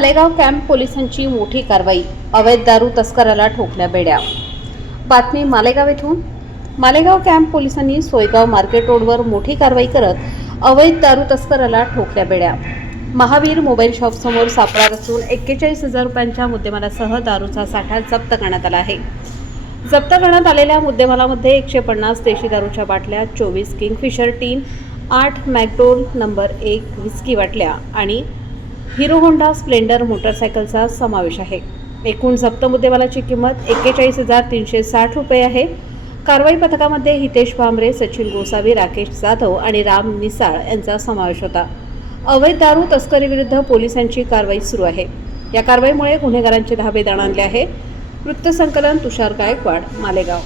Malegaon camp पोलिसांची मोठी कारवाई, अवैध दारू तस्कराला ठोकल्या बेड्या। बातमी मालेगाव येथून। मालेगाव कॅम्प पोलिसांनी सोयगाव मार्केट रोडवर मोठी कारवाई करत अवैध दारू तस्कराला ठोकल्या बेड्या। महावीर मोबाईल शॉप समोर सापळा रचून 41,000 रुपयांच्या मुद्देमालासह दारूचा साठा जप्त करण्यात आला आहे। जप्त करण्यात आलेल्या मुद्देमालामध्ये 150 देशी दारूच्या बाटल्या, 24 किंगफिशर टीन, 8 मॅकडोल नंबर 1 विस्की बाटल्या आणि हिरो होंडा स्प्लेंडर मोटरसायकलचा समावेश आहे। एकूण जप्त मुद्देमालाची किंमत 41,360 रुपये आहे। कारवाई पथकामध्ये हितेश भांबरे, सचिन गोसावी, राकेश जाधव आणि राम निसाळ यांचा समावेश होता। अवैध दारू तस्करीविरुद्ध पोलिसांची कारवाई सुरू आहे। या कारवाईमुळे गुन्हेगारांचे धाबे दणाणले आहे। वृत्तसंकलन तुषार गायकवाड, मालेगाव।